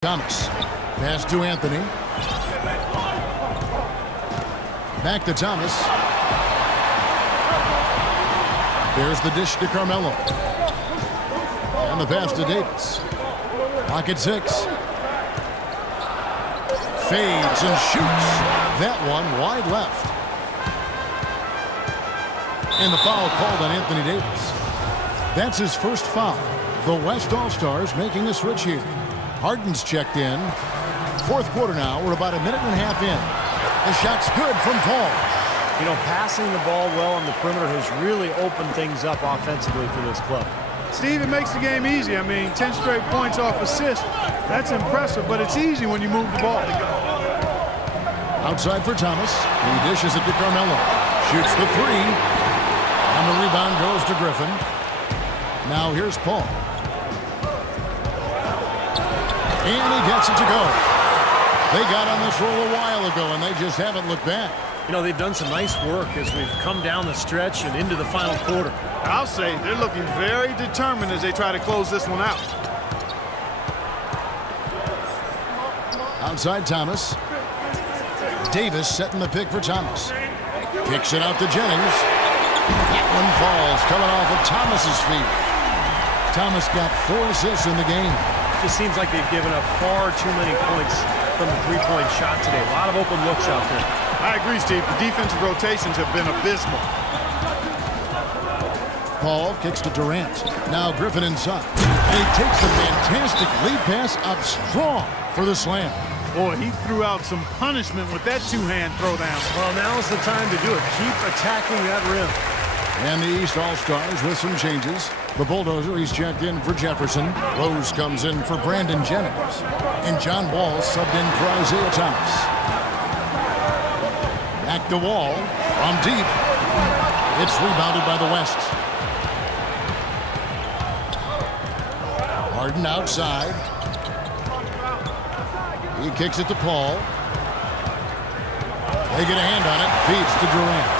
Thomas. Pass to Anthony. Back to Thomas. There's the dish to Carmelo. And the pass to Davis. Pocket 6. Fades and shoots. That one wide left. And the foul called on Anthony Davis. That's his first foul. The West All-Stars making a switch here. Harden's checked in. Fourth quarter now. We're about a minute and a half in. The shot's good from Paul. You know, passing the ball well on the perimeter has really opened things up offensively for this club. Steve, it makes the game easy. I mean, 10 straight points off assist. That's impressive, but it's easy when you move the ball. Outside for Thomas. He dishes it to Carmelo. Shoots the three. And the rebound goes to Griffin. Now here's Paul. And he gets it to go. They got on this roll a while ago, and they just haven't looked back. You know, they've done some nice work as we've come down the stretch and into the final quarter. I'll say they're looking very determined as they try to close this one out. Outside Thomas. Davis setting the pick for Thomas. Kicks it out to Jennings. That one falls, coming off of Thomas's feet. Thomas got 4 assists in the game. It just seems like they've given up far too many points from the three-point shot today. A lot of open looks out there. I agree, Steve. The defensive rotations have been abysmal. Paul kicks to Durant. Now Griffin inside. And he takes a fantastic lead pass up strong for the slam. Boy, he threw out some punishment with that two-hand throwdown. Well, now's the time to do it. Keep attacking that rim. And the East All-Stars with some changes. The Bulldozer, he's checked in for Jefferson. Rose comes in for Brandon Jennings. And John Wall subbed in for Isaiah Thomas. Back to Wall from deep. It's rebounded by the West. Harden outside. He kicks it to Paul. They get a hand on it. Feeds to Durant.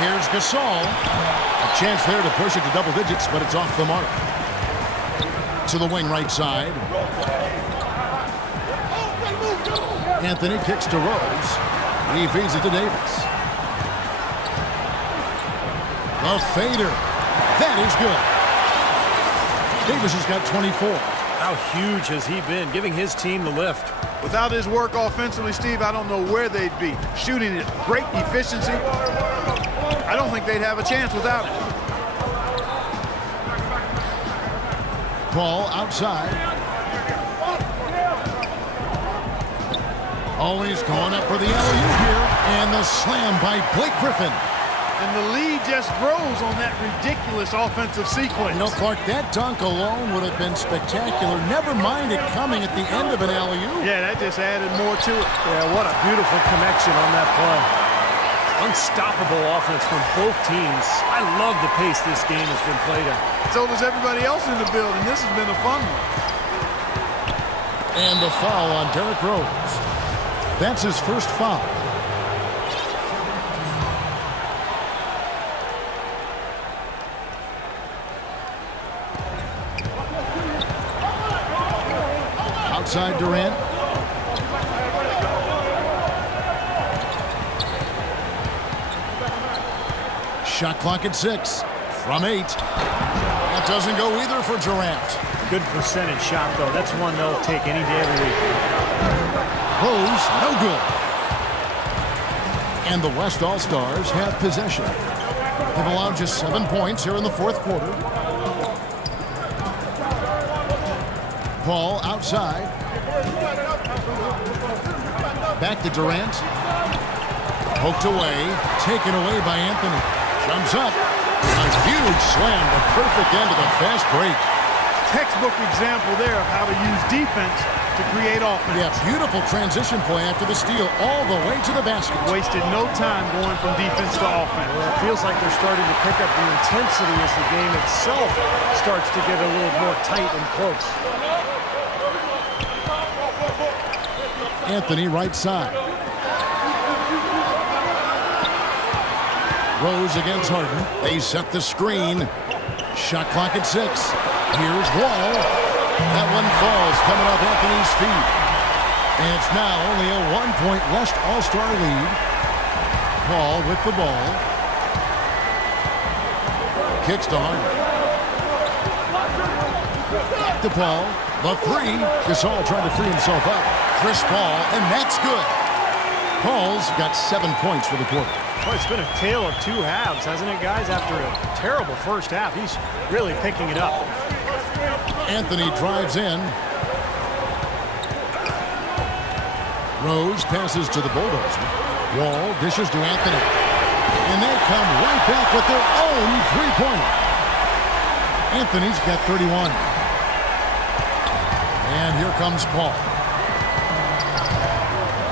Here's Gasol. A chance there to push it to double digits, but it's off the mark. To the wing right side. Anthony kicks to Rose. He feeds it to Davis. The fader. That is good. Davis has got 24. How huge has he been, giving his team the lift? Without his work offensively, Steve, I don't know where they'd be. Shooting at great efficiency. I don't think they'd have a chance without it. Paul outside. Always going up for the alley-oop here. And the slam by Blake Griffin. And the lead just grows on that ridiculous offensive sequence. You know, Clark, that dunk alone would have been spectacular. Never mind it coming at the end of an alley-oop. Yeah, that just added more to it. Yeah, what a beautiful connection on that play. Unstoppable offense from both teams. I love the pace this game has been played at. So does everybody else in the building. This has been a fun one. And the foul on Derrick Rose. That's his first foul. Outside Durant. Shot clock at 6 from 8. That doesn't go either for Durant. Good percentage shot, though. That's one they'll take any day of the week. Rose, no good. And the West All-Stars have possession. They've allowed just 7 points here in the fourth quarter. Paul outside. Back to Durant. Poked away. Taken away by Anthony. Jumps up. A huge slam. The perfect end of the fast break. Textbook example there of how to use defense to create offense. Yeah, beautiful transition play after the steal all the way to the basket. Wasted no time going from defense to offense. Well, it feels like they're starting to pick up the intensity as the game itself starts to get a little more tight and close. Anthony right side. Rose against Harden. They set the screen. Shot clock at 6. Here's Wall. That one falls coming off Anthony's feet. And it's now only a 1-point West All-Star lead. Paul with the ball. Kicks to Harden. Back to Paul. The three. Gasol trying to free himself up. Chris Paul, and that's good. Paul's got 7 points for the quarter. Boy, it's been a tale of two halves, hasn't it, guys? After a terrible first half, he's really picking it up. Anthony drives in. Rose passes to the Bulldozer. Wall dishes to Anthony. And they come right back with their own three-pointer. Anthony's got 31. And here comes Paul.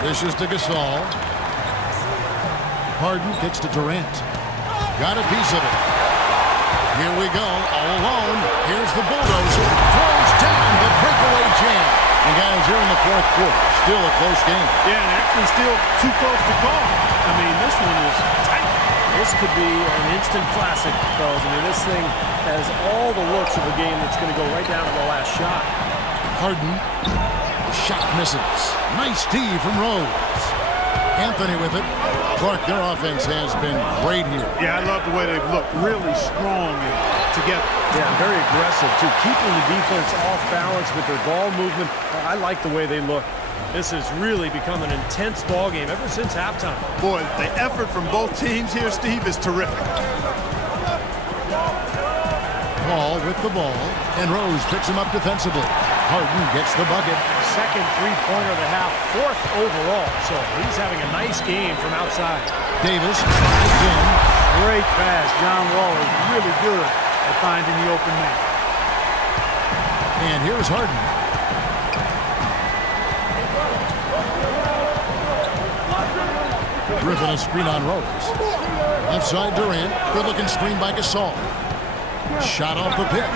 Dishes to Gasol. Harden kicks to Durant. Got a piece of it. Here we go, all alone. Here's the Bulldozer. Throws down the breakaway jam. And guys, here in the fourth quarter, still a close game. Yeah, and actually still too close to call. I mean, this one is tight. This could be an instant classic, fellas. I mean, this thing has all the looks of a game that's going to go right down to the last shot. Harden. Shot misses. Nice D from Rose. Anthony with it. Clark, their offense has been great here. Yeah, I love the way they've looked. Really strong and together. Yeah, very aggressive, too. Keeping the defense off balance with their ball movement. I like the way they look. This has really become an intense ball game ever since halftime. Boy, the effort from both teams here, Steve, is terrific. Paul with the ball, and Rose picks him up defensively. Harden gets the bucket. Second three-pointer of the half, fourth overall. So he's having a nice game from outside. Davis drives in. Great pass. John Wall is really good at finding the open man. And here's Harden. Griffin a screen on Rose. Left side Durant. Good-looking screen by Gasol. Shot off the pick.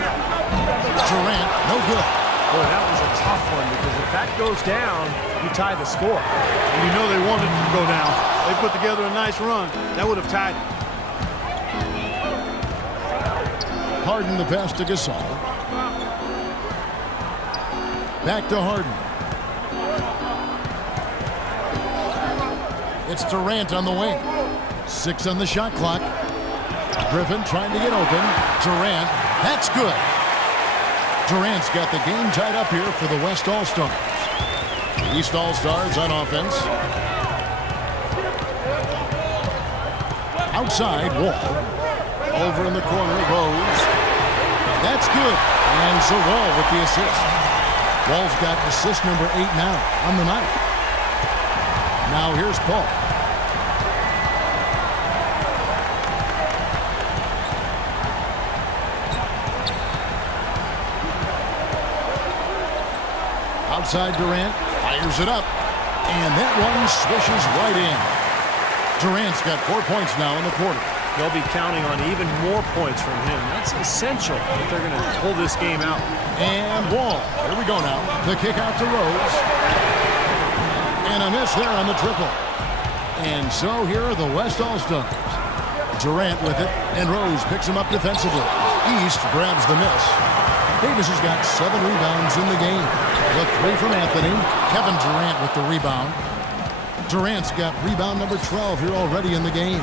Durant, no good. Boy, that was a tough one because if that goes down, you tie the score. And you know they wanted it to go down. They put together a nice run. That would have tied it. Harden the pass to Gasol. Back to Harden. It's Durant on the wing. 6 on the shot clock. Griffin trying to get open. Durant, that's good. Durant's got the game tied up here for the West All-Stars. The East All-Stars on offense. Outside, Wall. Over in the corner, Rose. That's good. And so Wall with the assist. Wall's got assist number 8 now on the night. Now here's Paul. Outside Durant, fires it up, and that one swishes right in. Durant's got 4 points now in the quarter. They'll be counting on even more points from him. That's essential if they're going to pull this game out. And Wall, here we go now. The kick out to Rose. And a miss there on the triple. And so here are the West All-Stars. Durant with it, and Rose picks him up defensively. East grabs the miss. Davis has got 7 rebounds in the game. The 3 from Anthony. Kevin Durant with the rebound. Durant's got rebound number 12 here already in the game.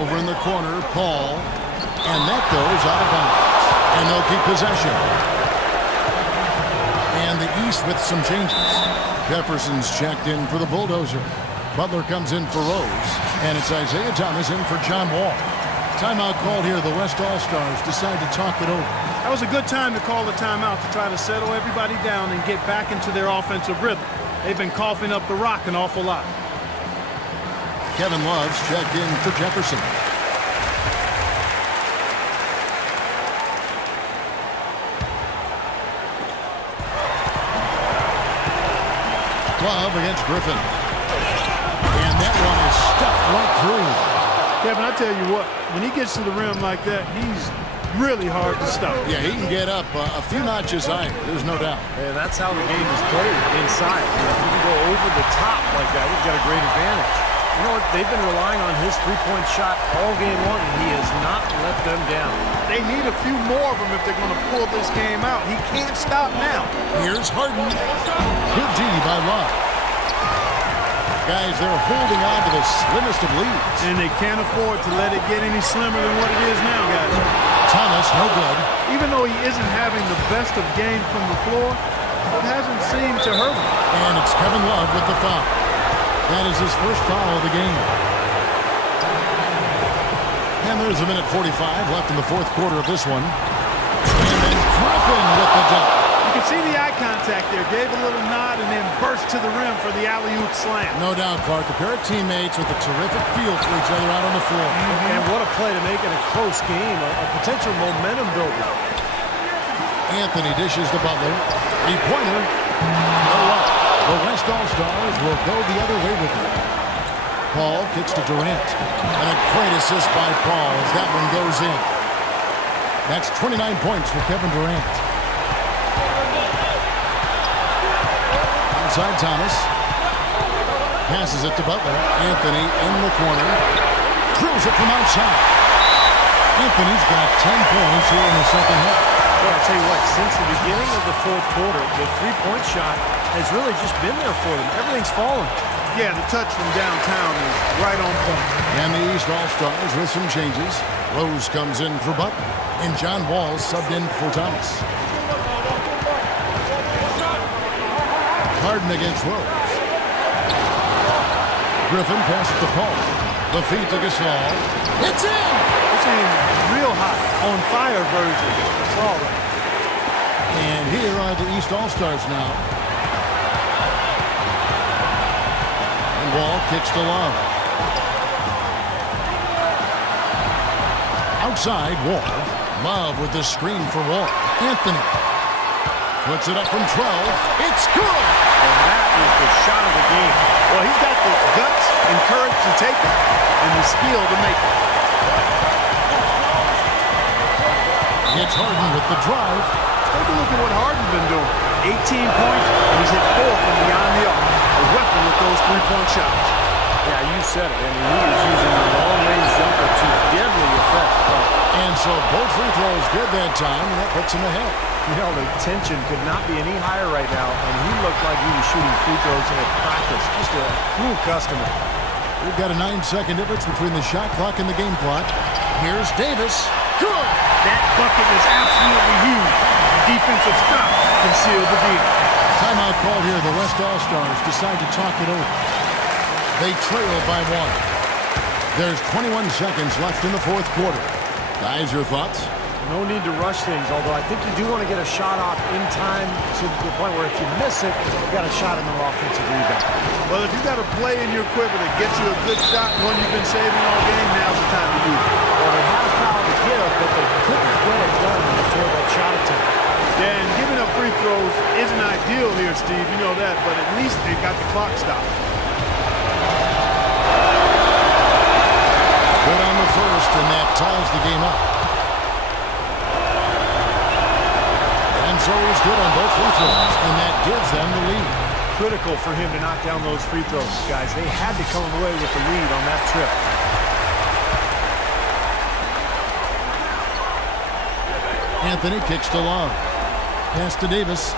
Over in the corner, Paul. And that goes out of bounds. And they'll keep possession. And the East with some changes. Jefferson's checked in for the Bulldozer. Butler comes in for Rose. And it's Isaiah Thomas in for John Wall. Timeout called here. The West All-Stars decide to talk it over. That was a good time to call the timeout to try to settle everybody down and get back into their offensive rhythm. They've been coughing up the rock an awful lot. Kevin Love's checked in for Jefferson. Love against Griffin. And that one is stuffed right through. Kevin, I tell you what, when he gets to the rim like that, he's really hard to stop. Yeah, he can get up a few notches higher, there's no doubt. And that's how the game is played inside. If you can go over the top like that, we've got a great advantage. You know what? They've been relying on his three-point shot all game long, and he has not let them down. They need a few more of them if they're going to pull this game out. He can't stop now. Here's Harden. Good D by Love. Guys, they're holding on to the slimmest of leads. And they can't afford to let it get any slimmer than what it is now, guys. Thomas, no good. Even though he isn't having the best of games from the floor, it hasn't seemed to hurt him. And it's Kevin Love with the foul. That is his first foul of the game. And there's a minute 45 left in the fourth quarter of this one. And then Griffin with the dunk. You can see the eye contact there. Gave a little nod and then burst to the rim for the alley-oop slam. No doubt, Clark. A pair of teammates with a terrific feel for each other out on the floor. And what a play to make it a close game, a potential momentum builder. Anthony dishes to Butler. Three-pointer. No luck. The West All-Stars will go the other way with it. Paul kicks to Durant. And a great assist by Paul as that one goes in. That's 29 points for Kevin Durant. Outside Thomas. Passes it to Butler. Anthony in the corner. Drills it from outside. Anthony's got 10 points here in the second half. Well, I'll tell you what, since the beginning of the fourth quarter, the three-point shot has really just been there for them. Everything's fallen. Yeah, the touch from downtown is right on point. And the East All-Stars with some changes. Rose comes in for Butler. And John Wall subbed in for Thomas. Harden against Rose. Griffin passes to Paul. The feed to Gasol. It's in! It's in real hot, on fire version. It's all right. And here are the East All-Stars now. And Wall kicks to Love. Outside, Wall. Love with the screen for Wall. Anthony puts it up from 12. It's good! And that is the shot of the game. Well, he's got the guts and courage to take it and the skill to make it. It's Harden with the drive. Take a look at what Harden's been doing. 18 points, and he's hit 4 from beyond the arc. A weapon with those three-point shots. Yeah, you said it. I mean, he is using the long-range jumper to deadly effect. And so both free throws good that time, and that puts him ahead. You know, the tension could not be any higher right now, and he looked like he was shooting free throws in practice. Just a cool customer. We've got a 9-second difference between the shot clock and the game clock. Here's Davis. Good! That bucket was absolutely huge. The defensive stop concealed the deal. Timeout called here. The West All-Stars decide to talk it over. They trail by 1. There's 21 seconds left in the fourth quarter. Guys, your thoughts? No need to rush things, although I think you do want to get a shot off in time to the point where if you miss it, you got a shot in the offensive rebound. Well, if you got a play in your quiver that gets you a good shot, one you've been saving all game, now's the time to use it. Well, they had a foul to give, but they couldn't get it done before that shot attempt. Yeah, and giving up free throws isn't ideal here, Steve. You know that, but at least they've got the clock stopped. Good on the first, and that ties the game up. And so he's good on both free throws, and that gives them the lead. Critical for him to knock down those free throws, guys. They had to come away with the lead on that trip. Anthony kicks to Love. Pass to Davis.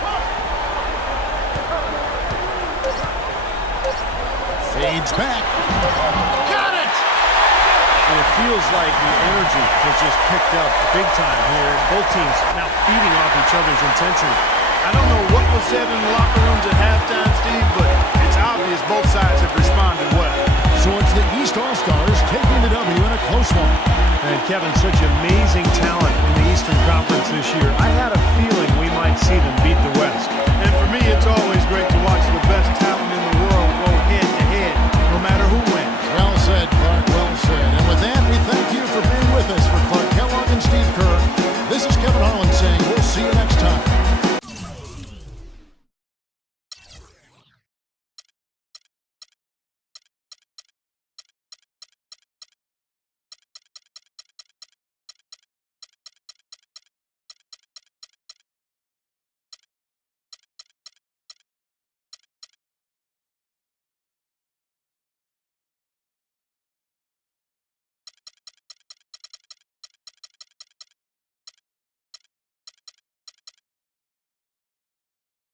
Fades back. Got it! And it feels like the energy has just picked up big time here. Both teams now feeding off each other's intensity. I don't know what was said in the locker rooms at halftime, Steve, but it's obvious both sides have responded well. So it's the East All-Stars taking the W in a close one. And Kevin, such amazing talent in the Eastern Conference this year. I had a feeling